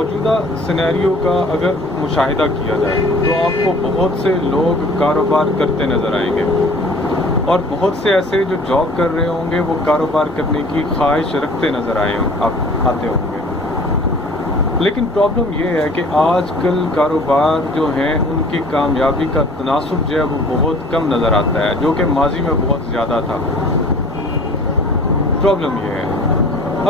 موجودہ سینیریو کا اگر مشاہدہ کیا جائے تو آپ کو بہت سے لوگ کاروبار کرتے نظر آئیں گے، اور بہت سے ایسے جو جاب کر رہے ہوں گے وہ کاروبار کرنے کی خواہش رکھتے نظر آتے ہوں گے۔ لیکن پرابلم یہ ہے کہ آج کل کاروبار جو ہیں ان کی کامیابی کا تناسب جو ہے وہ بہت کم نظر آتا ہے، جو کہ ماضی میں بہت زیادہ تھا۔ پرابلم یہ ہے،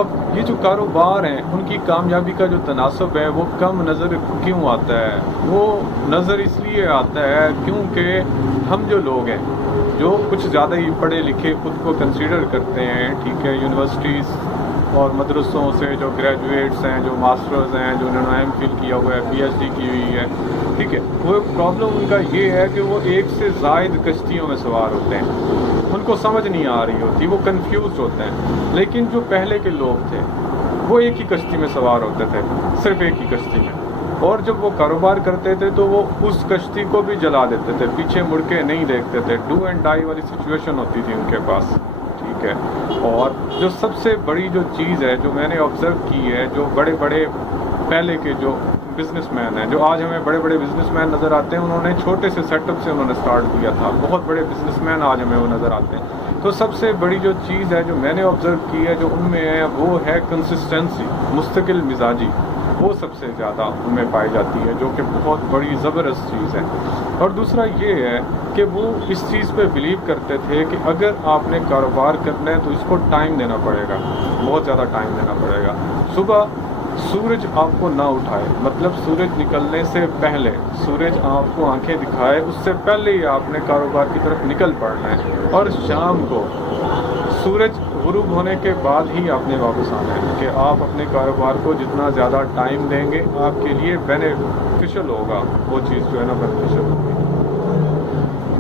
اب یہ جو کاروبار ہیں ان کی کامیابی کا جو تناسب ہے وہ کم نظر کیوں آتا ہے؟ وہ نظر اس لیے آتا ہے کیونکہ ہم جو لوگ ہیں جو کچھ زیادہ ہی پڑھے لکھے خود کو کنسیڈر کرتے ہیں، ٹھیک ہے، یونیورسٹیز اور مدرسوں سے جو گریجویٹس ہیں، جو ماسٹرز ہیں، جو انہوں نے ایم فل کیا ہوا ہے، پی ایچ ڈی کی ہوئی ہے، ٹھیک ہے، وہ پرابلم ان کا یہ ہے کہ وہ ایک سے زائد کشتیوں میں سوار ہوتے ہیں، ان کو سمجھ نہیں آ رہی ہوتی، وہ کنفیوزڈ ہوتے ہیں۔ لیکن جو پہلے کے لوگ تھے وہ ایک ہی کشتی میں سوار ہوتے تھے، صرف ایک ہی کشتی میں، اور جب وہ کاروبار کرتے تھے تو وہ اس کشتی کو بھی جلا دیتے تھے، پیچھے مڑ کے نہیں دیکھتے تھے، ڈو اینڈ ڈائی والی سچویشن ہوتی تھی ان کے پاس، ٹھیک ہے۔ اور جو سب سے بڑی جو چیز ہے جو میں نے آبزرو کی ہے، جو بڑے بڑے پہلے کے جو بزنس مین ہیں، جو آج ہمیں بڑے بڑے بزنس مین نظر آتے ہیں، انہوں نے چھوٹے سے سیٹ اپ سے انہوں نے سٹارٹ کیا تھا، بہت بڑے بزنس مین آج ہمیں وہ نظر آتے ہیں۔ تو سب سے بڑی جو چیز ہے جو میں نے آبزرو کی ہے جو ان میں ہے وہ ہے کنسسٹنسی، مستقل مزاجی، وہ سب سے زیادہ ان میں پائی جاتی ہے، جو کہ بہت بڑی زبردست چیز ہے۔ اور دوسرا یہ ہے کہ وہ اس چیز پہ بلیو کرتے تھے کہ اگر آپ نے کاروبار کرنا ہے تو اس کو ٹائم دینا پڑے گا، بہت زیادہ ٹائم دینا پڑے گا۔ صبح سورج آپ کو نہ اٹھائے، مطلب سورج نکلنے سے پہلے، سورج آپ کو آنکھیں دکھائے اس سے پہلے ہی آپ نے کاروبار کی طرف نکل پڑنا ہے، اور شام کو سورج غروب ہونے کے بعد ہی آپ نے واپس آنا ہے، کہ آپ اپنے کاروبار کو جتنا زیادہ ٹائم دیں گے آپ کے لیے بینیفیشل ہوگا، وہ چیز جو ہے نا بینیفیشل ہوگی۔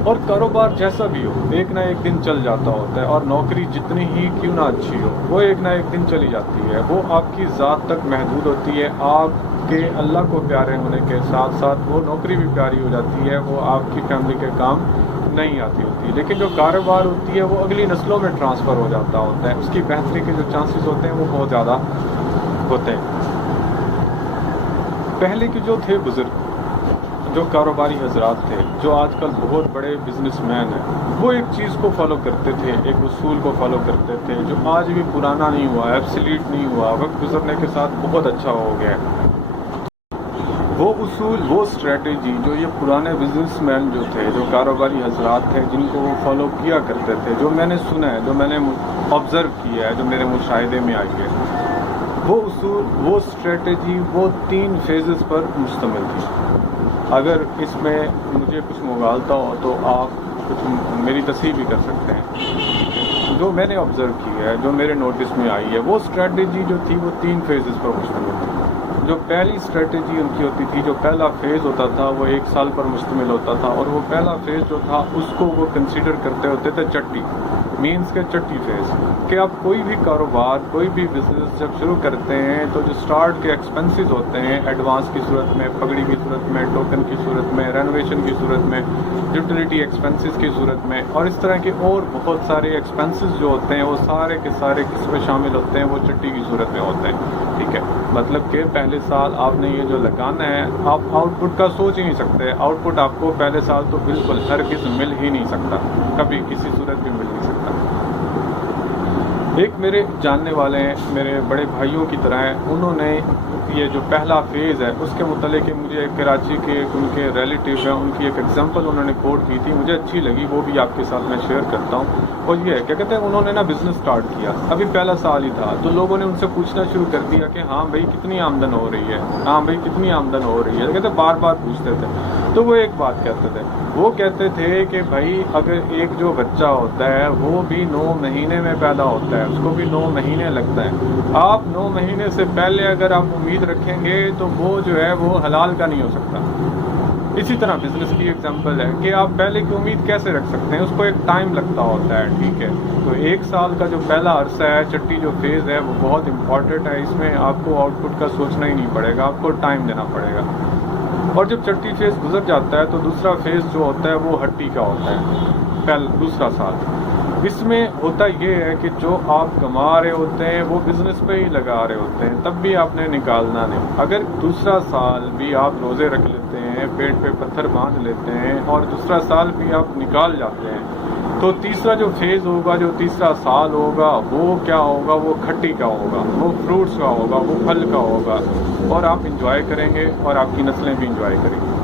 اور کاروبار جیسا بھی ہو ایک نہ ایک دن چل جاتا ہوتا ہے، اور نوکری جتنی ہی کیوں نہ اچھی ہو وہ ایک نہ ایک دن چلی جاتی ہے، وہ آپ کی ذات تک محدود ہوتی ہے، آپ کے اللہ کو پیارے ہونے کے ساتھ ساتھ وہ نوکری بھی پیاری ہو جاتی ہے، وہ آپ کی فیملی کے کام نہیں آتی ہوتی، لیکن جو کاروبار ہوتی ہے وہ اگلی نسلوں میں ٹرانسفر ہو جاتا ہوتا ہے، اس کی بہتری کے جو چانسز ہوتے ہیں وہ بہت زیادہ ہوتے ہیں۔ پہلے کے جو تھے بزرگ، جو کاروباری حضرات تھے، جو آج کل بہت بڑے بزنس مین ہیں، وہ ایک چیز کو فالو کرتے تھے، ایک اصول کو فالو کرتے تھے جو آج بھی پرانا نہیں ہوا، ایبسلیٹ نہیں ہوا، وقت گزرنے کے ساتھ بہت اچھا ہو گیا ہے۔ وہ اصول، وہ اسٹریٹجی جو یہ پرانے بزنس مین جو تھے، جو کاروباری حضرات تھے، جن کو وہ فالو کیا کرتے تھے، جو میں نے سنا ہے، جو میں نے آبزرو کیا ہے، جو میرے مشاہدے میں آئی ہے، وہ اصول، وہ اسٹریٹجی، وہ 3 فیزز پر مشتمل تھی۔ اگر اس میں مجھے کچھ مغالطہ ہو تو آپ کچھ میری تصحیح بھی کر سکتے ہیں۔ جو میں نے آبزرو کی ہے، جو میرے نوٹس میں آئی ہے، وہ اسٹریٹجی جو تھی وہ 3 فیزز پر مشتمل تھی۔ جو پہلی اسٹریٹجی ان کی ہوتی تھی، جو پہلا فیز ہوتا تھا وہ 1 سال پر مشتمل ہوتا تھا، اور وہ پہلا فیز جو تھا اس کو وہ کنسیڈر کرتے ہوتے تھے چٹی، مینس کے چٹی فیز، کہ آپ کوئی بھی کاروبار، کوئی بھی بزنس جب شروع کرتے ہیں تو جو سٹارٹ کے ایکسپنسز ہوتے ہیں، ایڈوانس کی صورت میں، پگڑی کی صورت میں، ٹوکن کی صورت میں، رینوویشن کی صورت میں، یوٹیلیٹی ایکسپنسز کی صورت میں، اور اس طرح کے اور بہت سارے ایکسپنسز جو ہوتے ہیں وہ سارے کے سارے کس میں شامل ہوتے ہیں، وہ چٹی کی صورت میں ہوتے ہیں، ٹھیک ہے۔ مطلب کہ پہلے سال آپ نے یہ جو لگانا ہے، آپ آؤٹ پٹ کا سوچ ہی نہیں سکتے، آؤٹ پٹ آپ کو پہلے سال تو بالکل ہرگز مل ہی نہیں سکتا، کبھی کسی صورت بھی مل نہیں سکتا۔ ایک میرے جاننے والے ہیں، میرے بڑے بھائیوں کی طرح ہیں، انہوں نے یہ جو پہلا فیز ہے اس کے متعلق مجھے کراچی کے ایک ان کے ریلیٹیو ہیں، ان کی ایک ایگزامپل انہوں نے کوٹ کی تھی، مجھے اچھی لگی، وہ بھی آپ کے ساتھ میں شیئر کرتا ہوں۔ اور یہ ہے کیا کہتے ہیں، انہوں نے نا بزنس سٹارٹ کیا، ابھی پہلا سال ہی تھا، تو لوگوں نے ان سے پوچھنا شروع کر دیا کہ ہاں بھائی کتنی آمدن ہو رہی ہے، ہاں بھائی کتنی آمدن ہو رہی ہے، کہتے بار بار پوچھتے تھے۔ تو وہ ایک بات کہتے تھے، وہ کہتے تھے کہ بھائی اگر ایک جو بچہ ہوتا ہے وہ بھی 9 مہینے میں پیدا ہوتا ہے، اس کو بھی 9 مہینے لگتا ہے، آپ 9 مہینے سے پہلے اگر آپ امید رکھیں گے تو وہ جو ہے وہ حلال کا نہیں ہو سکتا۔ اسی طرح بزنس کی ایگزامپل ہے کہ آپ پہلے کی امید کیسے رکھ سکتے ہیں، اس کو ایک ٹائم لگتا ہوتا ہے، ٹھیک ہے۔ تو 1 سال کا جو پہلا عرصہ ہے، چٹی جو فیز ہے، وہ بہت امپورٹنٹ ہے، اس میں آپ کو آؤٹ پٹ کا سوچنا ہی نہیں پڑے گا، آپ کو ٹائم دینا پڑے گا۔ اور جب چٹی فیز گزر جاتا ہے تو دوسرا فیز جو ہوتا ہے وہ ہٹی کا ہوتا ہے، دوسرا سال۔ اس میں ہوتا یہ ہے کہ جو آپ کما رہے ہوتے ہیں وہ بزنس پہ ہی لگا رہے ہوتے ہیں، تب بھی آپ نے نکالنا نہیں۔ اگر دوسرا سال بھی آپ روزے رکھ لیتے ہیں، پیٹ پہ پتھر باندھ لیتے ہیں اور دوسرا سال بھی آپ نکال جاتے ہیں، تو تیسرا جو فیز ہوگا، جو تیسرا سال ہوگا، وہ کیا ہوگا؟ وہ کھٹی کا ہوگا، وہ فروٹس کا ہوگا، وہ پھل کا ہوگا، اور آپ انجوائے کریں گے اور آپ کی نسلیں بھی انجوائے کریں گی۔